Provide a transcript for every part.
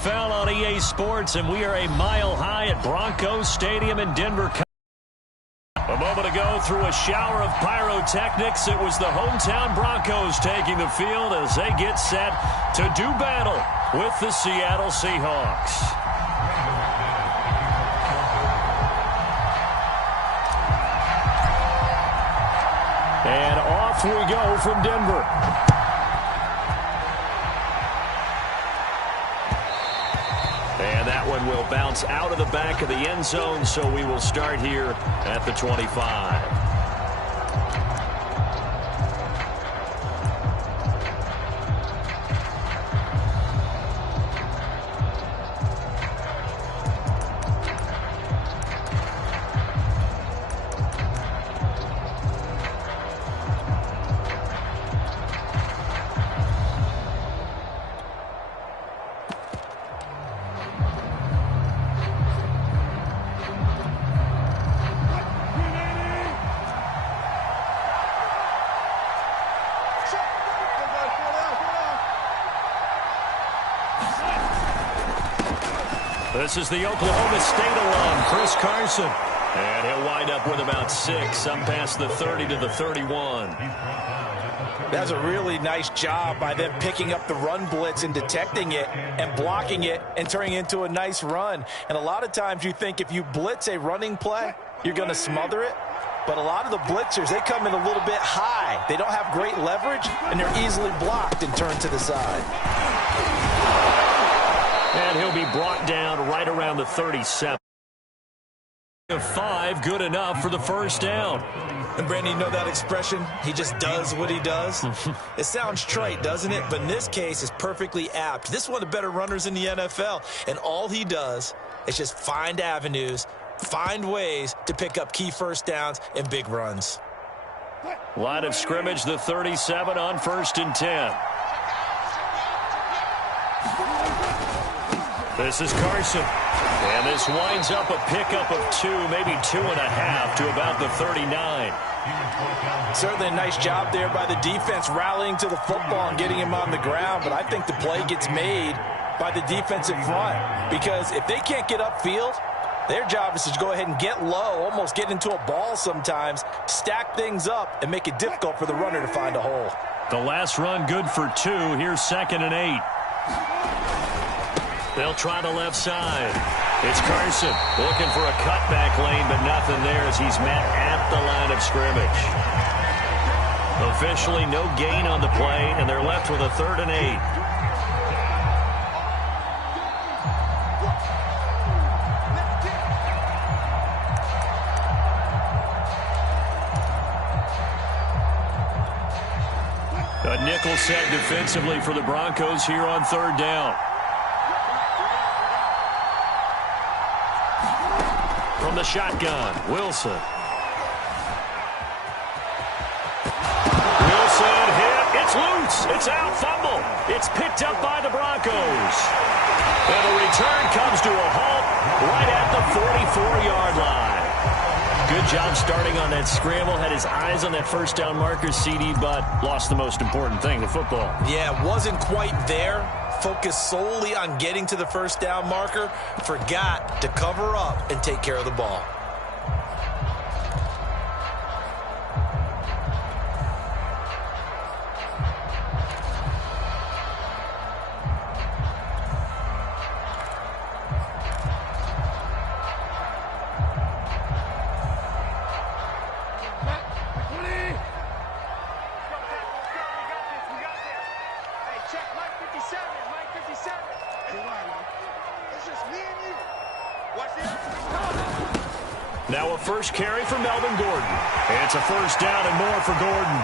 Fell on EA Sports, and we are a mile high at Broncos Stadium in Denver. A moment ago, through a shower of pyrotechnics, it was the hometown Broncos taking the field as they get set to do battle with the Seattle Seahawks. And off we go from Denver. And that one will bounce out of the back of the end zone, so we will start here at the 25. This is the Oklahoma State alum, Chris Carson. And he'll wind up with about 6, up past the 30 to the 31. That's a really nice job by them picking up the run blitz and detecting it and blocking it and turning it into a nice run. And a lot of times you think if you blitz a running play, you're going to smother it. But a lot of the blitzers, they come in a little bit high. They don't have great leverage, and they're easily blocked and turned to the side. And he'll be brought down right around the 37. 5, good enough for the first down. And Brandon, you know that expression? He just does what he does. It sounds trite, doesn't it? But in this case, it's perfectly apt. This is one of the better runners in the NFL. And all he does is just find avenues, find ways to pick up key first downs and big runs. Line of scrimmage, the 37 on 1st and 10. This is Carson. And this winds up a pickup of 2, maybe 2.5 to about the 39. Certainly a nice job there by the defense rallying to the football and getting him on the ground. But I think the play gets made by the defensive front. Because if they can't get upfield, their job is to go ahead and get low, almost get into a ball sometimes, stack things up, and make it difficult for the runner to find a hole. The last run good for 2. Here's 2nd and 8. They'll try the left side. It's Carson looking for a cutback lane, but nothing there as he's met at the line of scrimmage. Officially no gain on the play, and they're left with a 3rd and 8. A nickel set defensively for the Broncos here on 3rd down. From the shotgun, Wilson. Wilson hit. It's loose. It's out. Fumble. It's picked up by the Broncos. And the return comes to a halt right at the 44-yard line. Good job starting on that scramble. Had his eyes on that first down marker, CD, but lost the most important thing, the football. Yeah, wasn't quite there. Focused solely on getting to the first down marker. Forgot to cover up and take care of the ball. Now a first carry for Melvin Gordon. It's a first down and more for Gordon.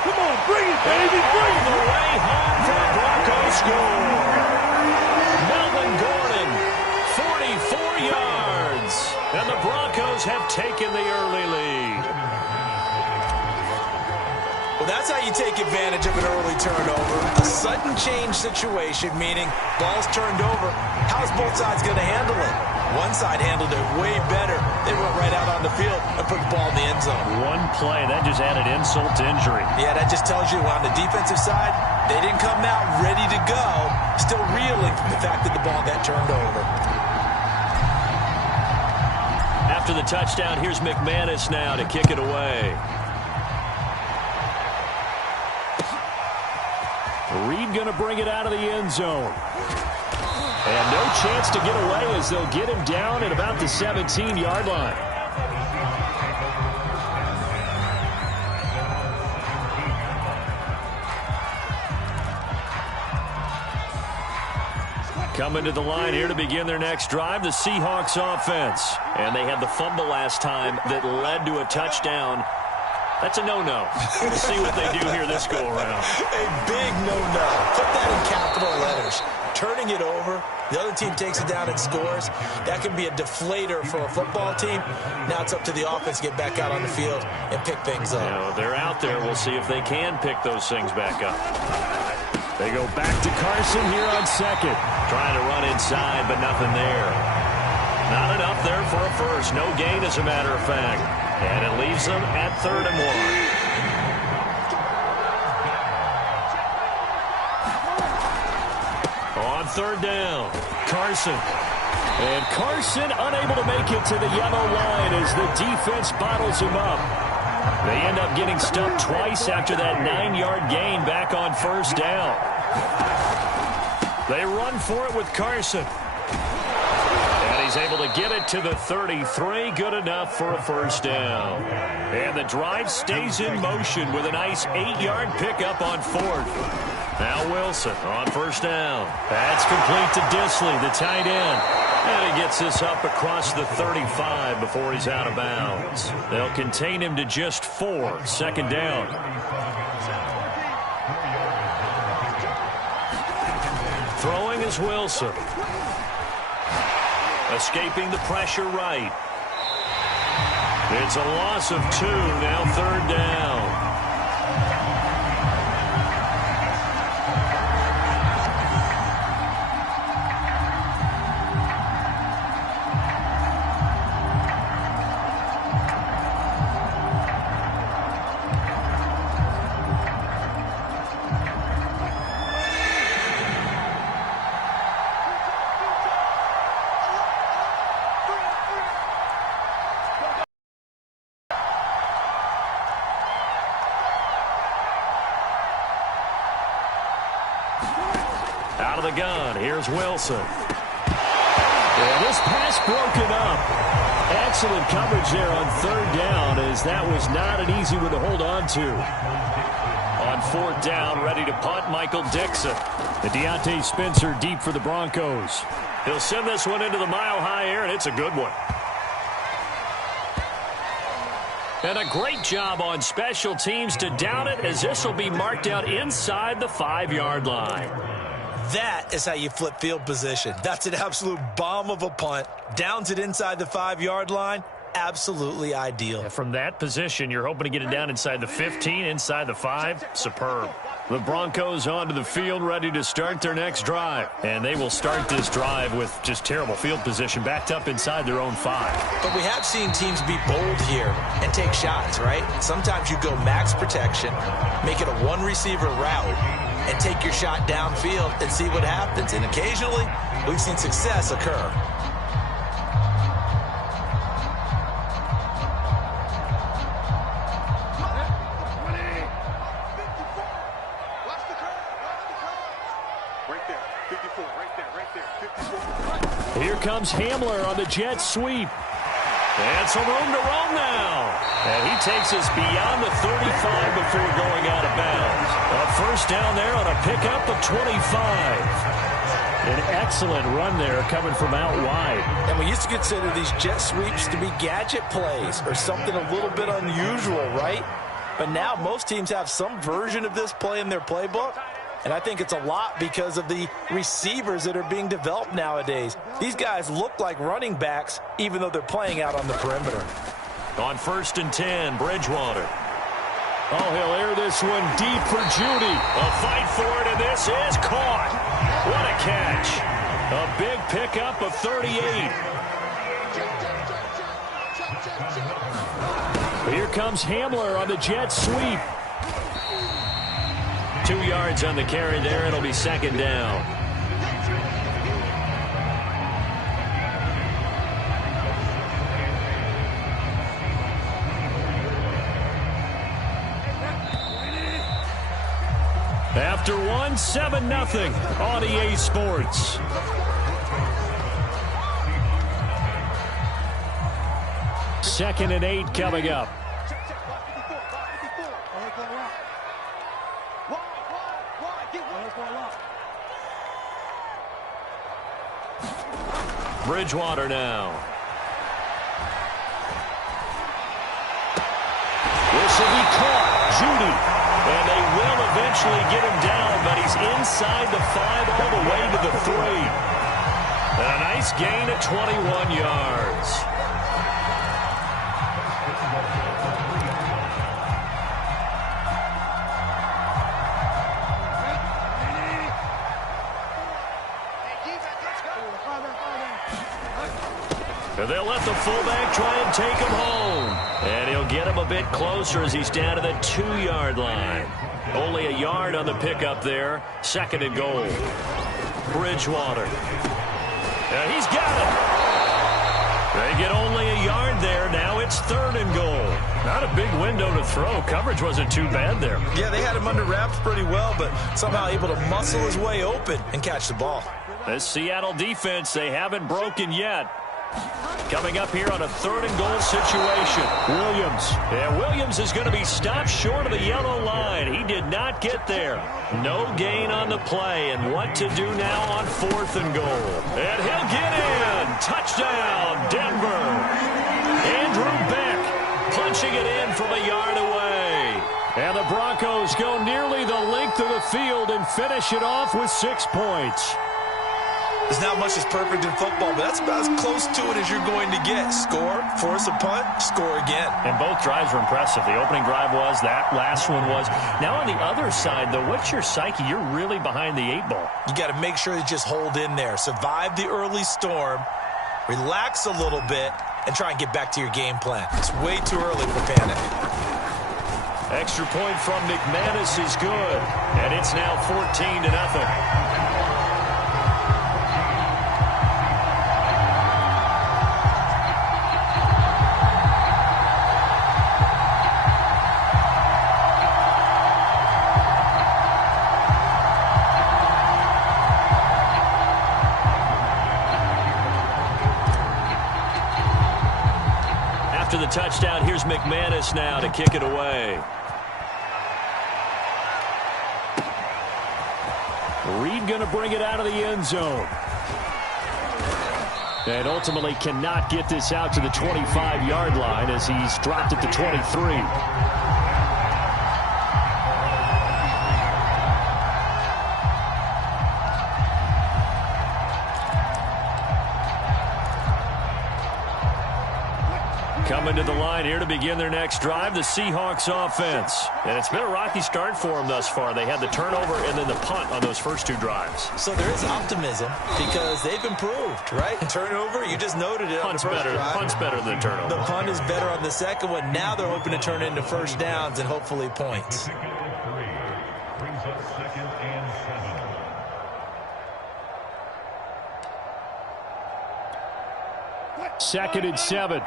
Come on, bring it, baby, bring it. The way home for the Broncos score. Melvin Gordon, 44 yards. And the Broncos have taken the early lead. Well, that's how you take advantage of an early turnover. A sudden change situation, meaning ball's turned over. How's both sides going to handle it? One side handled it way better. They went right out on the field and put the ball in the end zone. One play, that just added insult to injury. Yeah, that just tells you on the defensive side, they didn't come out ready to go. still reeling from the fact that the ball got turned over. After the touchdown, here's McManus now to kick it away. Reed going to bring it out of the end zone. And no chance to get away as they'll get him down at about the 17-yard line. Coming to the line here to begin their next drive, the Seahawks offense. And they had the fumble last time that led to a touchdown. That's a no-no. We'll see what they do here this go-around. A big no-no. Put that in capital letters. Turning it over, the other team takes it down and scores. That can be a deflator for a football team. Now it's up to the offense to get back out on the field and pick things up. Now, they're out there. We'll see if they can pick those things back up. They go back to Carson here on second. Trying to run inside, but nothing there. Not enough there for a first. No gain, as a matter of fact. And it leaves them at 3rd and 1. On 3rd down, Carson. And Carson unable to make it to the yellow line as the defense bottles him up. They end up getting stuffed twice after that 9-yard gain back on 1st down. They run for it with Carson. And he's able to get it to the 33. Good enough for a 1st down. And the drive stays in motion with a nice 8-yard pickup on 4th. Now Wilson on 1st down. That's complete to Disley, the tight end. And he gets this up across the 35 before he's out of bounds. They'll contain him to just 4. 2nd down. Throwing is Wilson. Escaping the pressure right. It's a loss of 2. Now 3rd down. Out of the gun, here's Wilson. And this pass broken up. Excellent coverage there on 3rd down, as that was not an easy one to hold on to. On 4th down, ready to punt, Michael Dixon. The Deontay Spencer deep for the Broncos. He'll send this one into the mile-high air, and it's a good one. And a great job on special teams to down it, as this will be marked out inside the 5-yard line. That is how you flip field position. That's an absolute bomb of a punt. Downs it inside the 5-yard line. Absolutely ideal. Yeah, from that position, you're hoping to get it down inside the 15, inside the 5. Superb. The Broncos onto the field, ready to start their next drive. And they will start this drive with just terrible field position, backed up inside their own 5. But we have seen teams be bold here and take shots, right? Sometimes you go max protection, make it a one-receiver route, and take your shot downfield and see what happens. And occasionally, we've seen success occur. Here comes Hamler on the jet sweep. And some room to roam now. And he takes us beyond the 35 before going out of bounds. A 1st down there on a pickup of 25. An excellent run there coming from out wide. And we used to consider these jet sweeps to be gadget plays or something a little bit unusual, right? But now most teams have some version of this play in their playbook. And I think it's a lot because of the receivers that are being developed nowadays. These guys look like running backs, even though they're playing out on the perimeter. On 1st and 10, Bridgewater. Oh, he'll air this one deep for Judy. A fight for it, and this is caught. What a catch. A big pickup of 38. Here comes Hamler on the jet sweep. 2 yards on the carry there. It'll be 2nd down. after one, 7-0 on EA Sports. Second and 8 coming up. Bridgewater now. This will be caught. Judy. And they will eventually get him down, but he's inside the 5 all the way to the 3. And a nice gain of 21 yards. They'll let the fullback try and take him home. And he'll get him a bit closer as he's down to the 2-yard line. Only a yard on the pickup there. Second and goal. Bridgewater. He's got it. They get only a yard there. Now it's third and goal. Not a big window to throw. Coverage wasn't too bad there. Yeah, they had him under wraps pretty well, but somehow able to muscle his way open and catch the ball. This Seattle defense, they haven't broken yet. Coming up here on a third and goal situation. Williams. Yeah, Williams is going to be stopped short of the yellow line. He did not get there. No gain on the play. And what to do now on fourth and goal. And he'll get in. Touchdown, Denver. Andrew Beck punching it in from a yard away. And the Broncos go nearly the length of the field and finish it off with 6 points. There's not much that's perfect in football, but that's about as close to it as you're going to get. Score, force a punt, score again. And both drives were impressive. The opening drive was, that last one was. Now on the other side, though, what's your psyche? You're really behind the 8 ball. You got to make sure you just hold in there. Survive the early storm, relax a little bit, and try and get back to your game plan. It's way too early for panic. Extra point from McManus is good. And it's now 14-0. After the touchdown, here's McManus now to kick it away. Reed going to bring it out of the end zone. And ultimately cannot get this out to the 25-yard line as he's dropped at the 23. Coming to the line here to begin their next drive, the Seahawks offense. And it's been a rocky start for them thus far. They had the turnover and then the punt on those first 2 drives. So there is optimism because they've improved, right? Turnover, you just noted it. Punt's better than the turnover. The punt is better on the second one. Now they're hoping to turn it into first downs and hopefully points. Second and 7.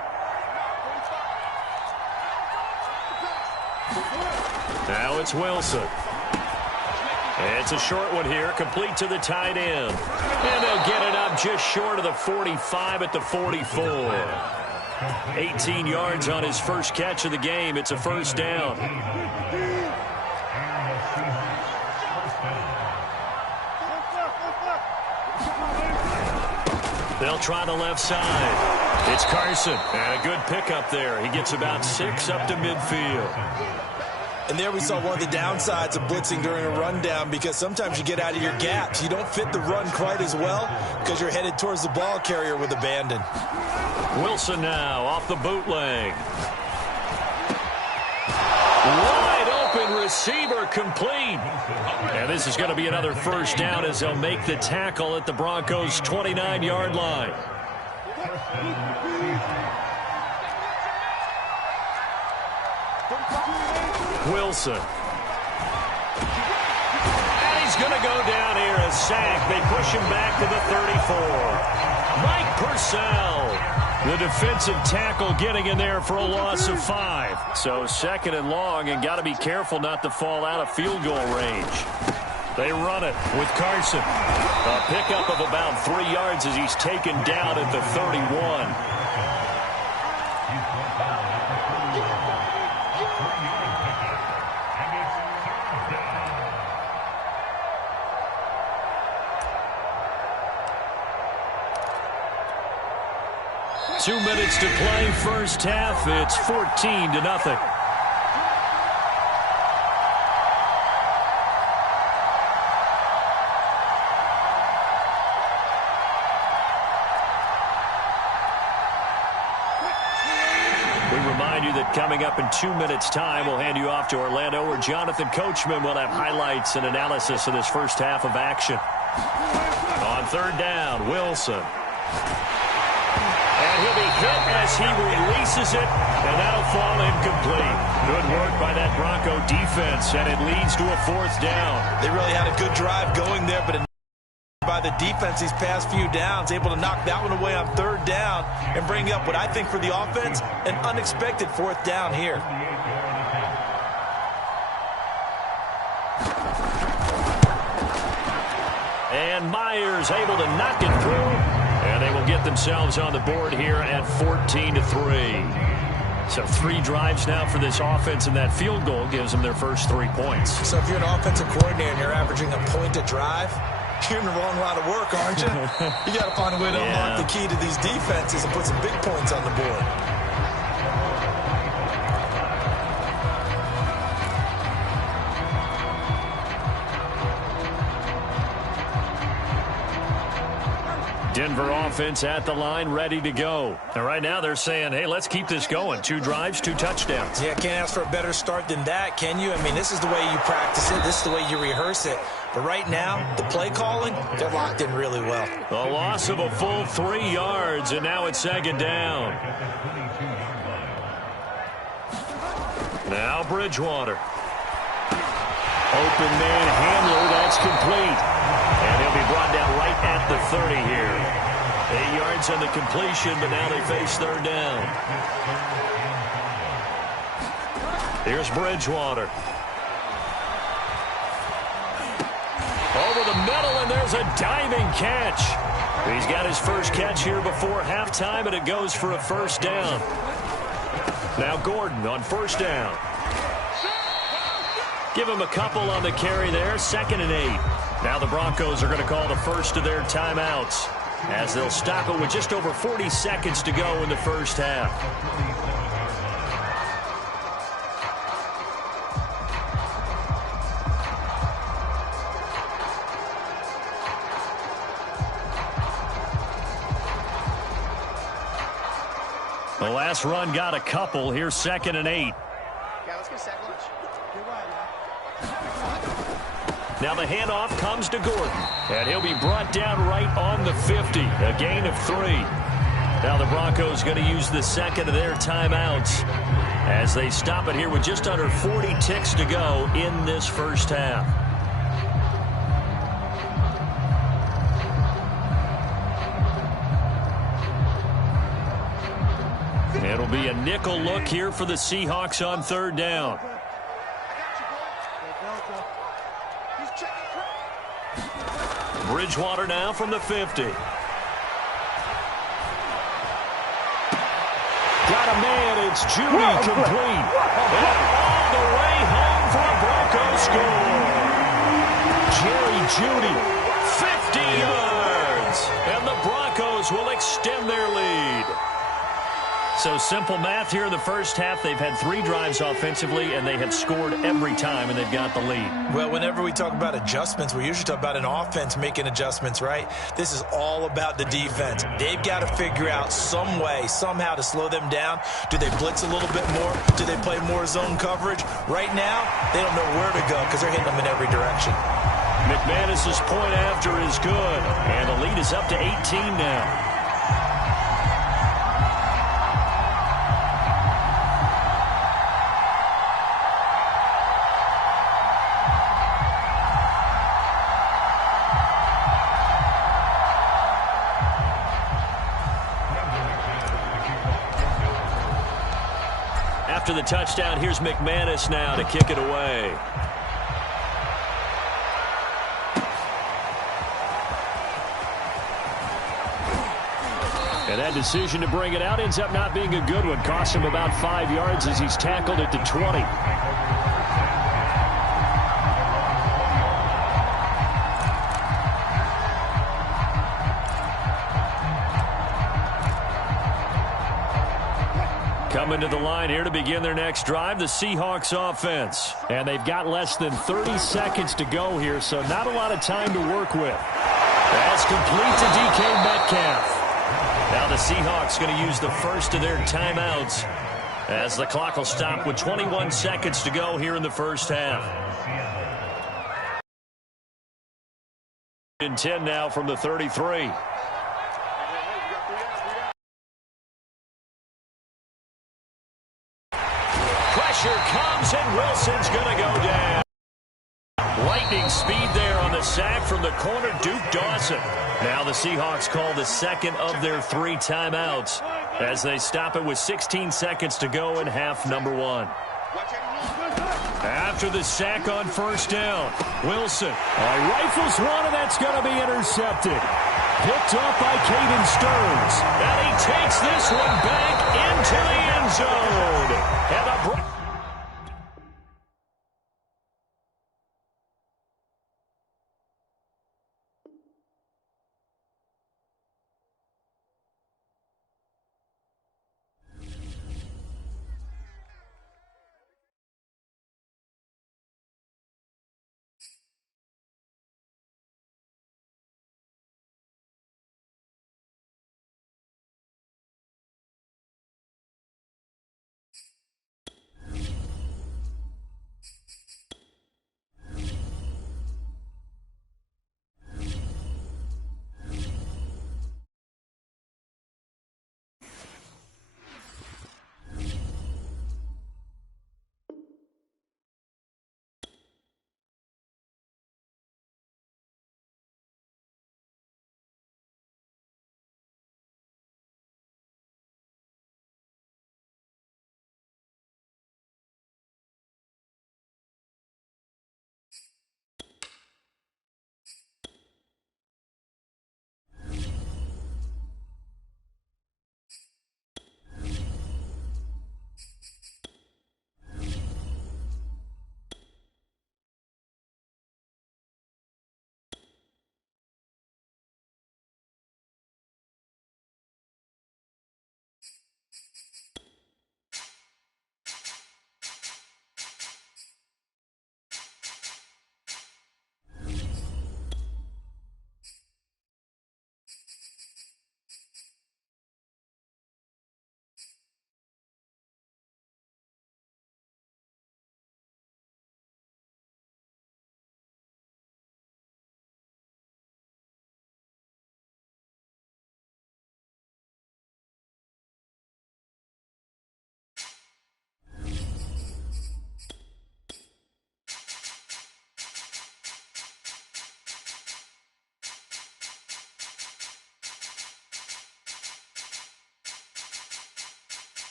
Now it's Wilson. It's a short one here, complete to the tight end. And they'll get it up just short of the 45 at the 44. 18 yards on his first catch of the game. It's a first down. They'll try the left side. It's Carson. And a good pickup there. He gets about 6 up to midfield. And there we saw one of the downsides of blitzing during a rundown because sometimes you get out of your gaps. You don't fit the run quite as well because you're headed towards the ball carrier with abandon. Wilson now off the bootleg. Wide open receiver complete. And this is going to be another first down as they'll make the tackle at the Broncos' 29-yard line. Wilson. And he's going to go down here, a sack. They push him back to the 34. Mike Purcell, the defensive tackle, getting in there for a loss of 5. So second and long, and got to be careful not to fall out of field goal range. They run it with Carson. A pickup of about 3 yards as he's taken down at the 31. 2 minutes to play, first half. It's 14-0. That coming up in 2 minutes' time, we'll hand you off to Orlando, where Jonathan Coachman will have highlights and analysis of this first half of action. On third down, Wilson. And he'll be hit as he releases it, and that'll fall incomplete. Good work by that Bronco defense, and it leads to a fourth down. They really had a good drive going there, but by the defense these past few downs, able to knock that one away on third down and bring up what I think for the offense, an unexpected fourth down here. And Myers able to knock it through, and they will get themselves on the board here at 14-3. So 3 drives now for this offense, and that field goal gives them their first 3 points. So if you're an offensive coordinator and you're averaging a point a drive, you're in the wrong line of work, aren't you? You got to find a way to unlock the key to these defenses and put some big points on the board. Denver offense at the line, ready to go. And right now they're saying, hey, let's keep this going. 2 drives, 2 touchdowns. Yeah, can't ask for a better start than that, can you? I mean, this is the way you practice it. This is the way you rehearse it. But right now, the play calling, they're locked in really well. A loss of a full 3 yards, and now it's second down. Now Bridgewater. Open man Hamler, that's complete. And he'll be brought down right at the 30 here. 8 yards on the completion, but now they face third down. Here's Bridgewater. Over the middle, and there's a diving catch. He's got his first catch here before halftime, and it goes for a first down. Now Gordon on first down. Give him a couple on the carry there, 2nd and 8. Now the Broncos are going to call the first of their timeouts as they'll stop it with just over 40 seconds to go in the first half. The last run got a couple. Here's 2nd and 8. Okay, let's get sack lunch. Now the handoff comes to Gordon, and he'll be brought down right on the 50, a gain of 3. Now the Broncos going to use the second of their timeouts as they stop it here with just under 40 ticks to go in this first half. It'll be a nickel look here for the Seahawks on third down. Bridgewater now from the 50. Got a man, it's Judy complete. And all the way home for a Broncos score. Jerry Judy, 50 yards. And the Broncos will extend their lead. So simple math here in the first half. They've had 3 drives offensively, and they have scored every time, and they've got the lead. Well, whenever we talk about adjustments, we usually talk about an offense making adjustments, right? This is all about the defense. They've got to figure out some way, somehow to slow them down. Do they blitz a little bit more? Do they play more zone coverage? Right now, they don't know where to go because they're hitting them in every direction. McManus's point after is good, and the lead is up to 18 now. After the touchdown, here's McManus now to kick it away. And that decision to bring it out ends up not being a good one. Costs him about 5 yards as he's tackled at the 20. Coming to the line here to begin their next drive, the Seahawks offense. And they've got less than 30 seconds to go here, so not a lot of time to work with. That's complete to DK Metcalf. Now the Seahawks going to use the first of their timeouts as the clock will stop with 21 seconds to go here in the first half. In 10 now from the 33. Pressure comes, and Wilson's going to go down. Lightning speed there on the sack from the corner, Duke Dawson. Now the Seahawks call the second of their 3 timeouts as they stop it with 16 seconds to go in half number 1. After the sack on first down, Wilson rifles one, and that's going to be intercepted. Picked up by Caden Stearns. And he takes this one back into the end zone. And a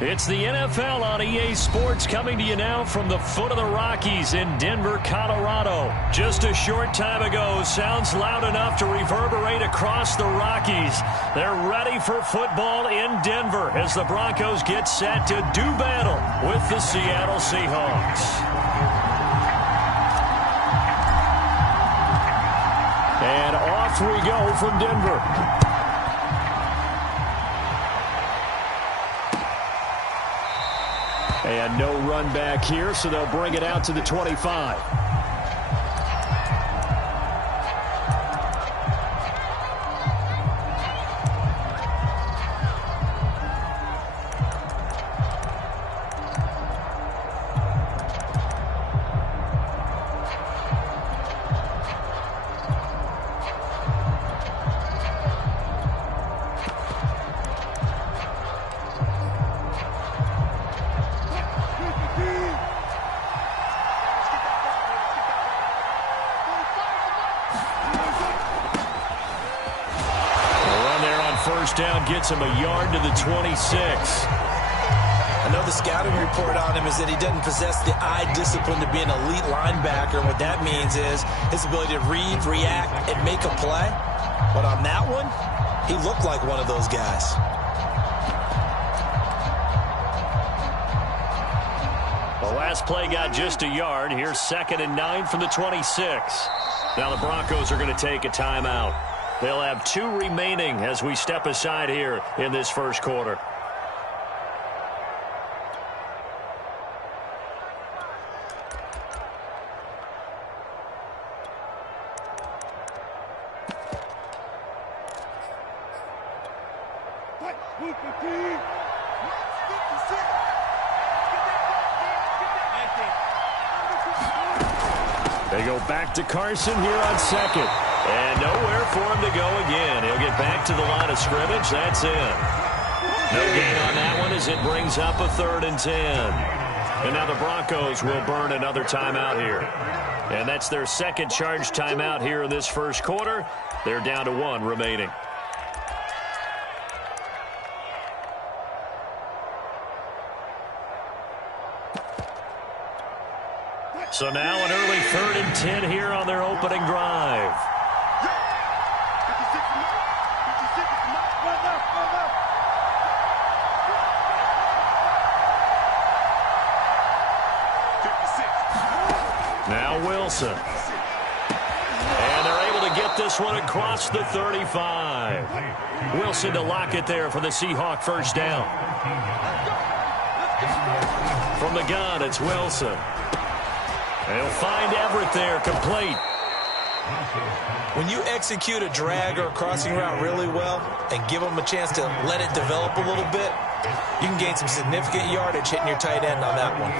It's the NFL on EA Sports coming to you now from the foot of the Rockies in Denver, Colorado. Just a short time ago, sounds loud enough to reverberate across the Rockies. They're ready for football in Denver as the Broncos get set to do battle with the Seattle Seahawks. And off we go from Denver. And no run back here, so they'll bring it out to the 25. That gets him a yard to the 26. I know the scouting report on him is that he doesn't possess the eye discipline to be an elite linebacker. And what that means is his ability to read, react, and make a play. But on that one, he looked like one of those guys. The last play got just a yard. Here's 2nd and 9 from the 26. Now the Broncos are going to take a timeout. They'll have 2 remaining as we step aside here in this first quarter. They go back to Carson here on 2nd. And nowhere for him to go again. He'll get back to the line of scrimmage. That's it. No gain on that one as it brings up a 3rd and 10. And now the Broncos will burn another timeout here. And that's their 2nd charge timeout here in this first quarter. They're down to 1 remaining. So now an early 3rd and 10 here on their opening drive. Now Wilson. And they're able to get this one across the 35. Wilson to lock it there for the Seahawk first down. From the gun, it's Wilson. They'll find Everett there, complete. When you execute a drag or a crossing route really well and give them a chance to let it develop a little bit, you can gain some significant yardage hitting your tight end on that one.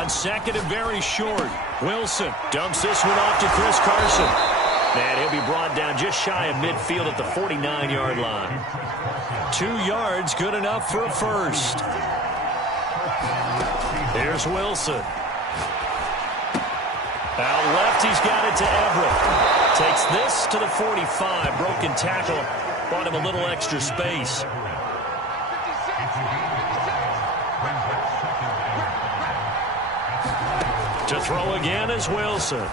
On 2nd and very short, Wilson dumps this one off to Chris Carson. And he'll be brought down just shy of midfield at the 49-yard line. 2 yards, good enough for a first. Here's Wilson. Out left, he's got it to Everett. Takes this to the 45. Broken tackle. Bought him a little extra space. To throw again is Wilson.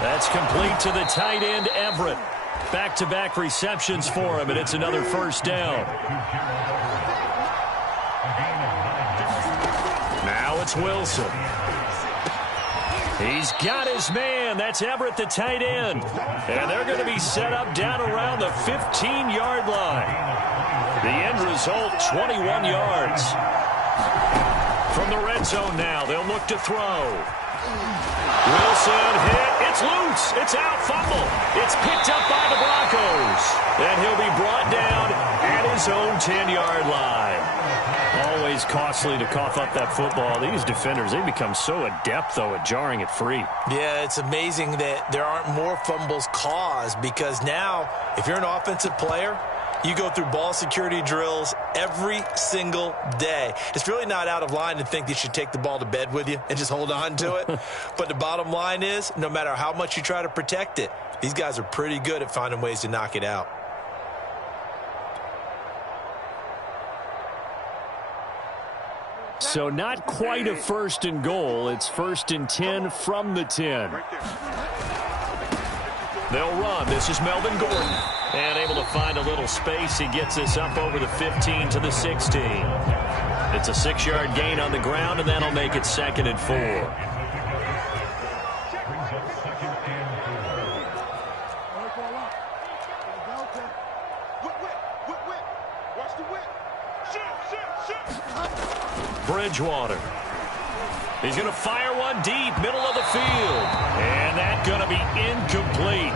That's complete to the tight end, Everett. Back-to-back receptions for him, and it's another first down. Now it's Wilson. He's got his man. That's Everett, the tight end. And they're going to be set up down around the 15-yard line. The end result, 21 yards. From the red zone now, they'll look to throw. Wilson hit. It's loose. It's out. Fumble. It's picked up by the Broncos. And he'll be brought down at his own 10-yard line. Always costly to cough up that football. These defenders, they become so adept, though, at jarring it free. Yeah, it's amazing that there aren't more fumbles caused because now, if you're an offensive player, you go through ball security drills every single day. It's really not out of line to think you should take the ball to bed with you and just hold on to it. But the bottom line is, no matter how much you try to protect it, these guys are pretty good at finding ways to knock it out. So not quite a 1st and goal. It's 1st and 10 from the 10. They'll run. This is Melvin Gordon. And able to find a little space. He gets this up over the 15 to the 16. It's a 6-yard gain on the ground, and that'll make it 2nd and 4. Bridgewater. He's going to fire one deep, middle of the field. And that's going to be incomplete.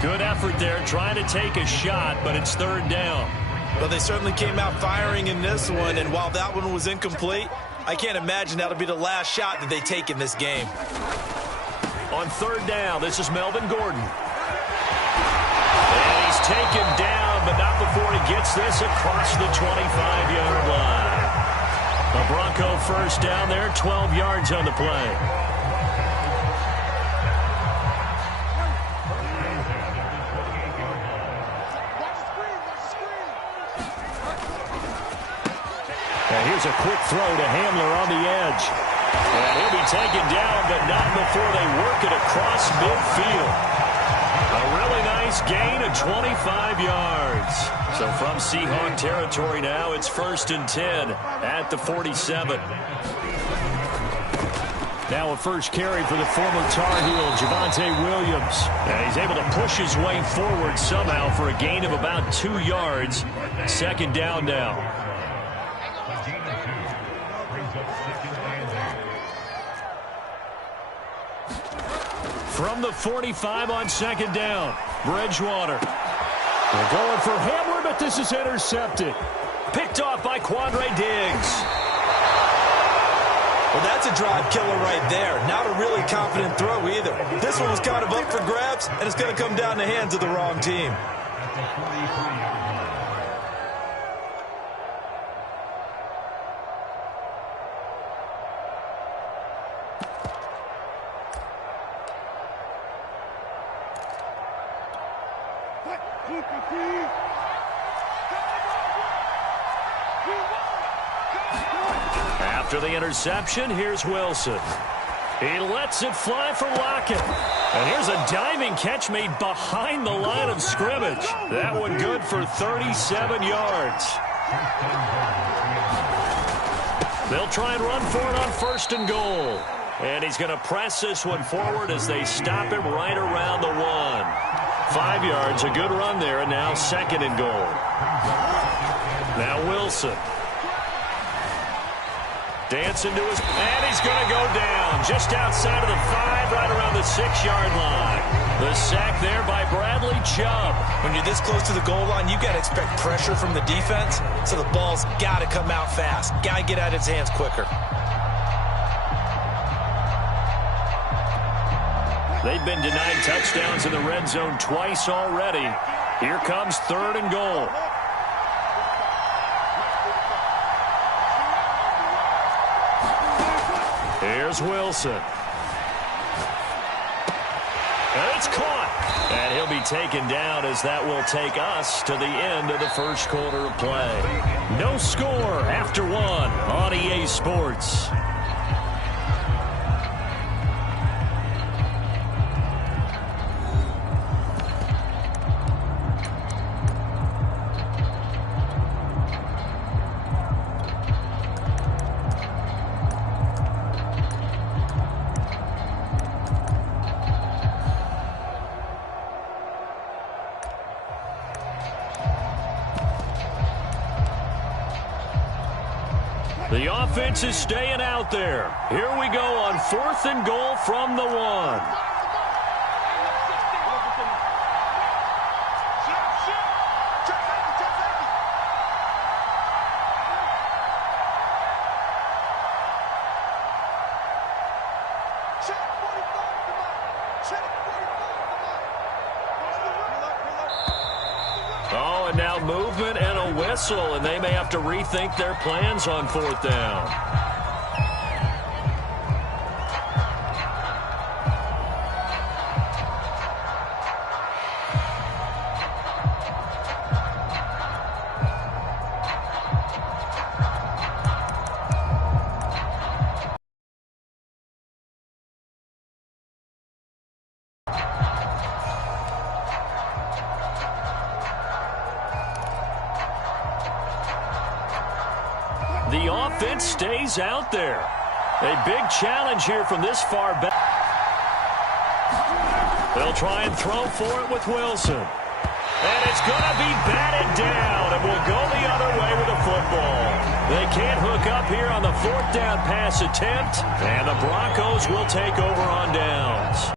Good effort there, trying to take a shot, but it's 3rd down. Well, they certainly came out firing in this one, and while that one was incomplete, I can't imagine that'll be the last shot that they take in this game. On 3rd down, this is Melvin Gordon. And he's taken down, but not before he gets this across the 25-yard line. A Bronco first down there, 12 yards on the play. And here's a quick throw to Hamler on the edge. And he'll be taken down, but not before they work it across midfield. A really nice gain of 25 yards. So from Seahawk territory now, it's 1st and 10 at the 47. Now a first carry for the former Tar Heel, Javonte Williams. And he's able to push his way forward somehow for a gain of about 2 yards. 2nd down now. From the 45 on 2nd down, Bridgewater. They're going for Hamler, but this is intercepted. Picked off by Quandre Diggs. Well, that's a drive killer right there. Not a really confident throw either. This one was kind of up for grabs, and it's going to come down the hands of the wrong team. After the interception, here's Wilson. He lets it fly for Lockett. And here's a diving catch made behind the line of scrimmage. That one good for 37 yards. They'll try and run for it on 1st and goal. And he's going to press this one forward as they stop him right around the 1. 5 yards, a good run there, and now 2nd and goal. Now Wilson. Dancing to his, and he's going to go down just outside of the 5, right around the 6-yard line. The sack there by Bradley Chubb. When you're this close to the goal line, you got to expect pressure from the defense, so the ball's got to come out fast. Got to get out of his hands quicker. They've been denied touchdowns in the red zone twice already. Here comes 3rd and goal. Here's Wilson. And it's caught. And he'll be taken down as that will take us to the end of the 1st quarter of play. No score after 1 on EA Sports. The offense is staying out there. Here we go on 4th and goal from the 1. Oh, and now movement and a whistle, and they may have to rethink their plans on 4th down. The offense stays out there. A big challenge here from this far back. They'll try and throw for it with Wilson. And it's going to be batted down, and will go the other way with the football. They can't hook up here on the 4th down pass attempt, and the Broncos will take over on downs.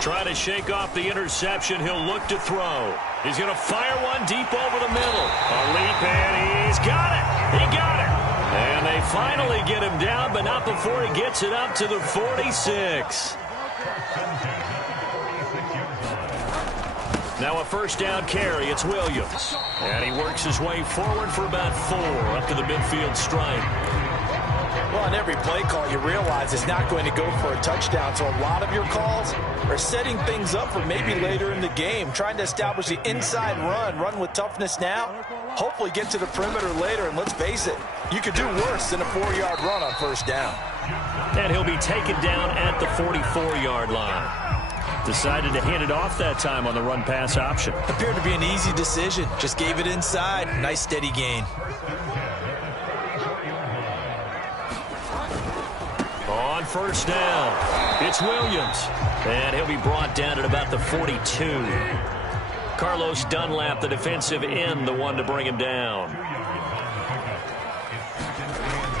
Try to shake off the interception. He'll look to throw. He's going to fire one deep over the middle. A leap, and he's got it. He got it. And they finally get him down, but not before he gets it up to the 46. Now a 1st down carry. It's Williams. And he works his way forward for about 4 up to the midfield stripe. Well, on every play call, you realize it's not going to go for a touchdown. So a lot of your calls are setting things up for maybe later in the game, trying to establish the inside run with toughness now, hopefully get to the perimeter later. And let's face it, you could do worse than a 4-yard run on first down. And he'll be taken down at the 44-yard line. Decided to hand it off that time on the run-pass option. Appeared to be an easy decision. Just gave it inside. Nice steady gain. On first down, it's Williams. And he'll be brought down at about the 42. Carlos Dunlap, the defensive end, the one to bring him down.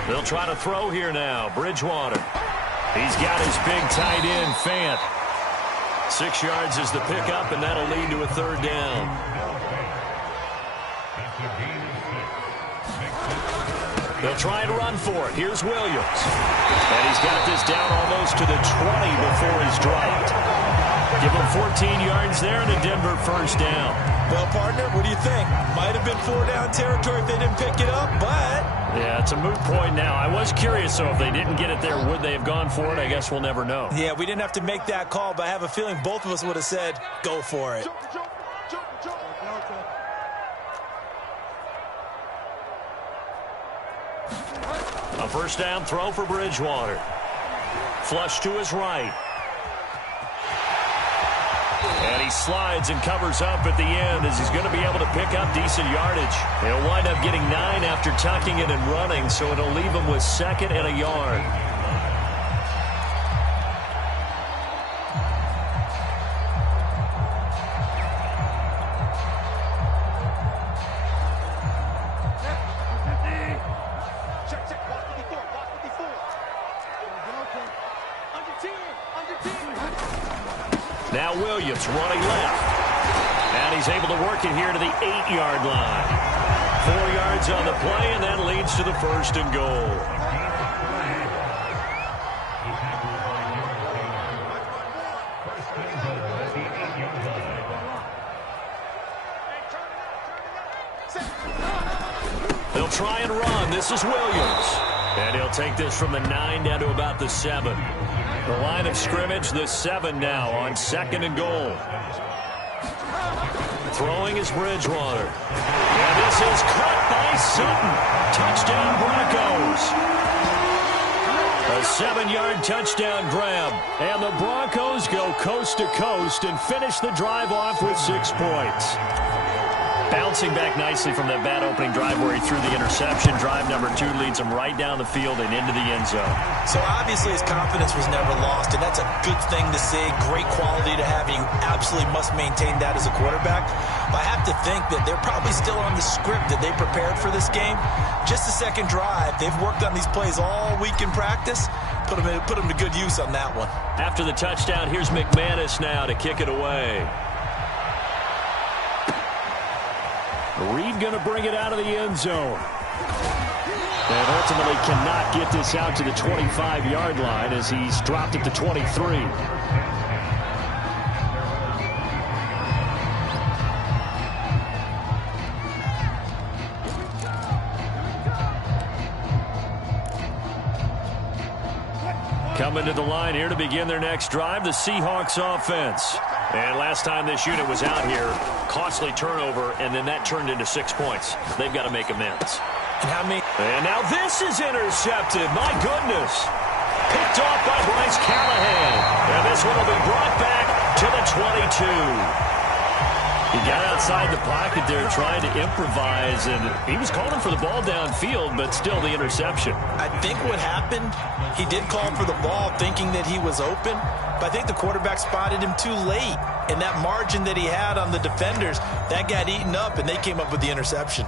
They'll try to throw here now. Bridgewater. He's got his big tight end, Fant. 6 yards is the pickup, and that'll lead to a third down. They'll try and run for it. Here's Williams. And he's got this down almost to the 20 before he's dropped. Give him 14 yards there and a Denver first down. Well, partner, what do you think? Might have been 4-down territory if they didn't pick it up, but... Yeah, it's a moot point now. I was curious, so if they didn't get it there, would they have gone for it? I guess we'll never know. Yeah, we didn't have to make that call, but I have a feeling both of us would have said, go for it. A first down throw for Bridgewater. Flush to his right. And he slides and covers up at the end as he's going to be able to pick up decent yardage. He'll wind up getting 9 after tucking it and running, so it'll leave him with 2nd and a yard. Now Williams running left. And he's able to work it here to the 8-yard line. 4 yards on the play, and that leads to the 1st and goal. They'll try and run. This is Williams. And he'll take this from the 9 down to about the 7. The line of scrimmage, the 7 now on 2nd and goal. Throwing is Bridgewater. And this is caught by Sutton. Touchdown Broncos. A 7-yard touchdown grab. And the Broncos go coast to coast and finish the drive off with 6 points. Bouncing back nicely from that bad opening drive where he threw the interception. Drive number 2 leads him right down the field and into the end zone. So obviously his confidence was never lost, and that's a good thing to see. Great quality to have, and you absolutely must maintain that as a quarterback. But I have to think that they're probably still on the script that they prepared for this game. Just the second drive. They've worked on these plays all week in practice. Put them to good use on that one. After the touchdown, here's McManus now to kick it away. Reed going to bring it out of the end zone. And ultimately cannot get this out to the 25-yard line as he's dropped at the 23. Coming to the line here to begin their next drive, the Seahawks offense. And last time this unit was out here, costly turnover, and then that turned into 6 points. They've got to make amends. And now this is intercepted. My goodness. Picked off by Bryce Callahan. And this one will be brought back to the 22. He got outside the pocket there trying to improvise, and he was calling for the ball downfield, but still the interception. I think what happened, he did call for the ball thinking that he was open, but I think the quarterback spotted him too late. And that margin that he had on the defenders, that got eaten up, and they came up with the interception.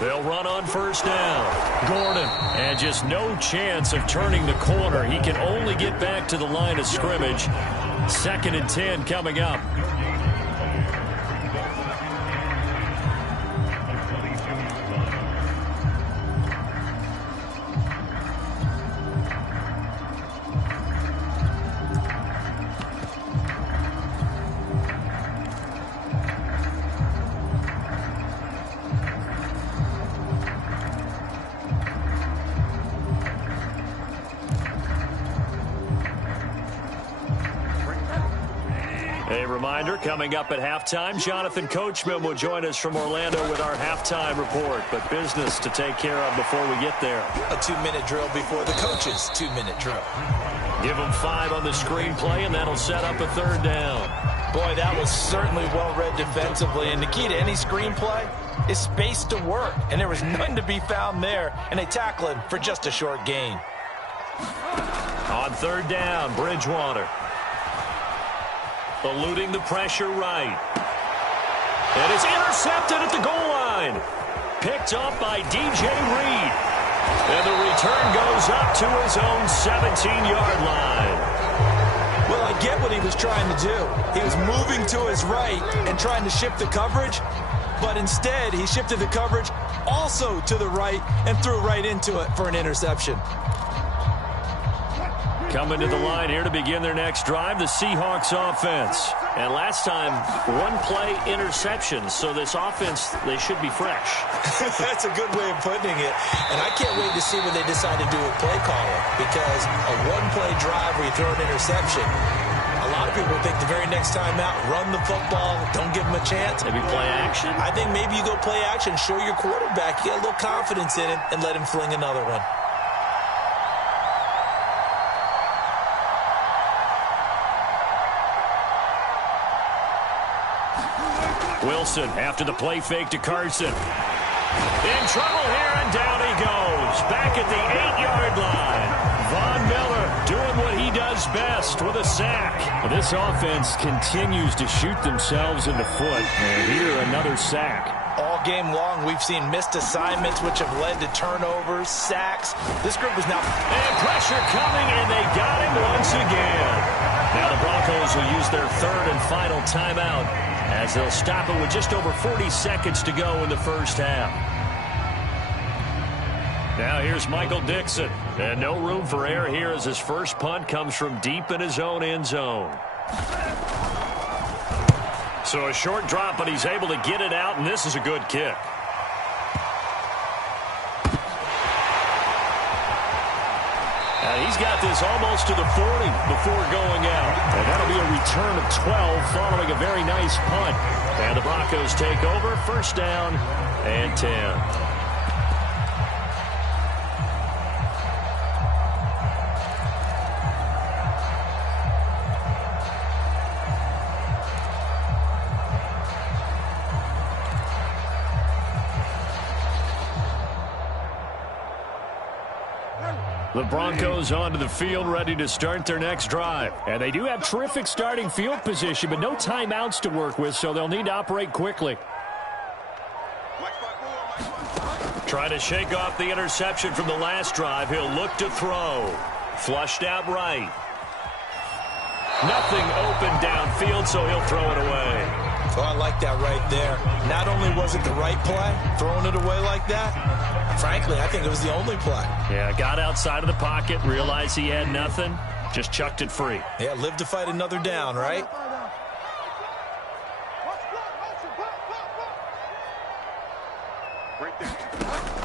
They'll run on first down. Gordon, and just no chance of turning the corner. He can only get back to the line of scrimmage. 2nd and 10 coming up. reminder, coming up at halftime, Jonathan Coachman will join us from Orlando with our halftime report. But business to take care of before we get there. A 2-minute drill before the coach's 2-minute drill. Give them 5 on the screenplay, and that'll set up a 3rd down. Boy, that was certainly well-read defensively. And the key to any screenplay is space to work. And there was none to be found there. And they tackle him for just a short gain. On 3rd down, Bridgewater. Eluding the pressure right. It is intercepted at the goal line. Picked up by DJ Reed. And the return goes up to his own 17-yard line. Well, I get what he was trying to do. He was moving to his right and trying to shift the coverage. But instead, he shifted the coverage also to the right and threw right into it for an interception. Coming to the line here to begin their next drive, the Seahawks offense. And last time, 1-play interception. So this offense, they should be fresh. That's a good way of putting it. And I can't wait to see what they decide to do with play calling. Because a 1-play drive where you throw an interception, a lot of people think the very next time out, run the football, don't give them a chance. Maybe play action? I think maybe you go play action, show your quarterback, you get a little confidence in it, and let him fling another one. Wilson after the play fake to Carson. In trouble here, and down he goes. Back at the 8-yard line. Von Miller doing what he does best with a sack. This offense continues to shoot themselves in the foot. And here, another sack. All game long, we've seen missed assignments, which have led to turnovers, sacks. This group is now... And pressure coming, and they got him once again. Now the Broncos will use their 3rd and final timeout, as they'll stop it with just over 40 seconds to go in the first half. Now here's Michael Dixon. And no room for error here as his first punt comes from deep in his own end zone. So a short drop, but he's able to get it out, and this is a good kick. He's got this almost to the 40 before going out. And that'll be a return of 12 following a very nice punt. And the Broncos take over, 1st down and 10. The Broncos onto the field, ready to start their next drive. And they do have terrific starting field position, but no timeouts to work with, so they'll need to operate quickly. Trying to shake off the interception from the last drive. He'll look to throw. Flushed out right. Nothing open downfield, so he'll throw it away. Oh, I like that right there. Not only was it the right play, throwing it away like that, frankly, I think it was the only play. Yeah, got outside of the pocket, realized he had nothing, just chucked it free. Yeah, live to fight another down, right?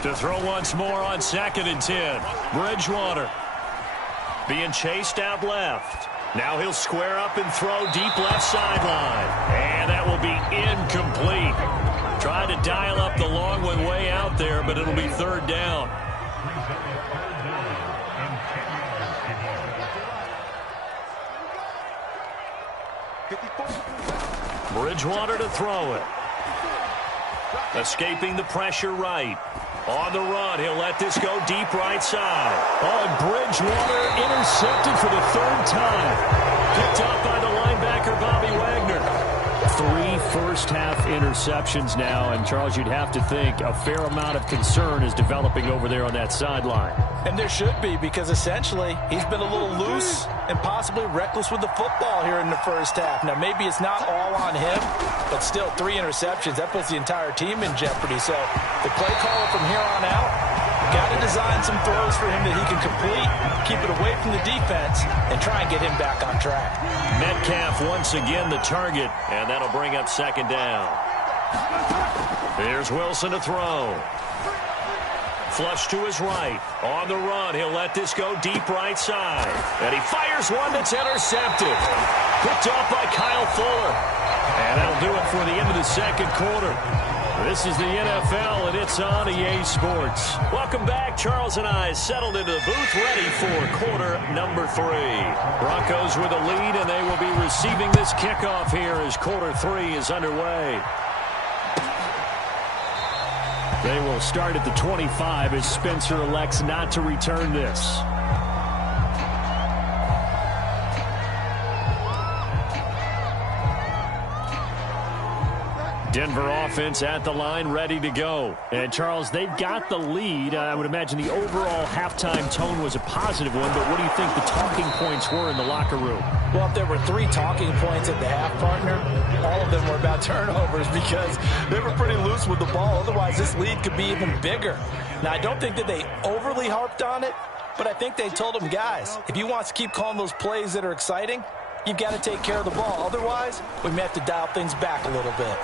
To throw once more on 2nd and 10. Bridgewater being chased out left. Now he'll square up and throw deep left sideline. And that will be incomplete. Tried to dial up the long one way out there, but it'll be 3rd down. Bridgewater to throw it. Escaping the pressure right. On the run, he'll let this go deep right side. Oh, and Bridgewater intercepted for the 3rd time. Picked up by the linebacker, Bobby Wagner. 3 first-half interceptions now, and Charles, you'd have to think a fair amount of concern is developing over there on that sideline. And there should be, because essentially he's been a little loose and possibly reckless with the football here in the first half. Now, maybe it's not all on him, but still 3 interceptions. That puts the entire team in jeopardy. So the play caller from here on out got to design some throws for him that he can complete, keep it away from the defense, and try and get him back on track. Metcalf once again the target, and that'll bring up 2nd down. Here's Wilson to throw. flush to his right. On the run, he'll let this go deep right side. And he fires one that's intercepted. Picked off by Kyle Fuller. And that'll do it for the end of the second quarter. This is the NFL, and it's on EA Sports. Welcome back. Charles and I settled into the booth, ready for quarter number 3. Broncos with a lead, and they will be receiving this kickoff here as quarter 3 is underway. They will start at the 25 as Spencer elects not to return this. Denver offense at the line, ready to go. And, Charles, they've got the lead. I would imagine the overall halftime tone was a positive one, but what do you think the talking points were in the locker room? Well, if there were 3 talking points at the half, partner, all of them were about turnovers because they were pretty loose with the ball. Otherwise, this lead could be even bigger. Now, I don't think that they overly harped on it, but I think they told them, guys, if you want to keep calling those plays that are exciting, you've got to take care of the ball. Otherwise, we may have to dial things back a little bit.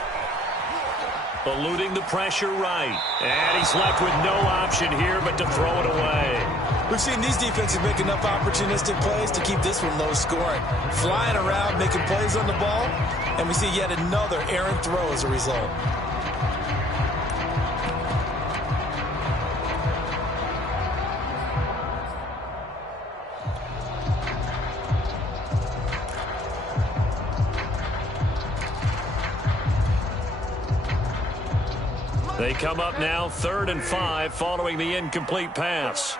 Eluding the pressure right. And he's left with no option here but to throw it away. We've seen these defenses make enough opportunistic plays to keep this one low scoring. Flying around, making plays on the ball, and we see yet another errant throw as a result. They come up now 3rd and 5 following the incomplete pass.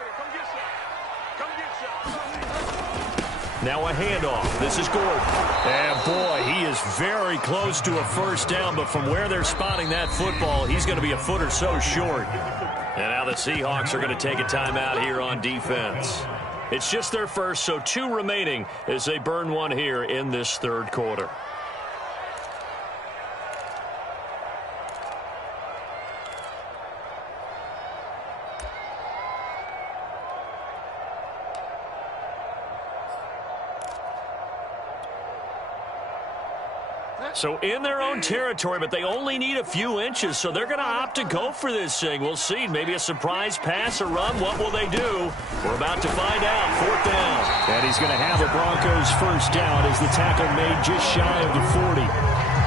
Now a handoff. This is Gordon. And boy, he is very close to a first down, but from where they're spotting that football, he's going to be a foot or so short. And now the Seahawks are going to take a timeout here on defense. It's just their first, so 2 remaining as they burn one here in this 3rd quarter. So in their own territory, but they only need a few inches, so they're going to opt to go for this thing. We'll see. Maybe a surprise pass or run. What will they do? We're about to find out. 4th down. And he's going to have a Broncos first down as the tackle made just shy of the 40.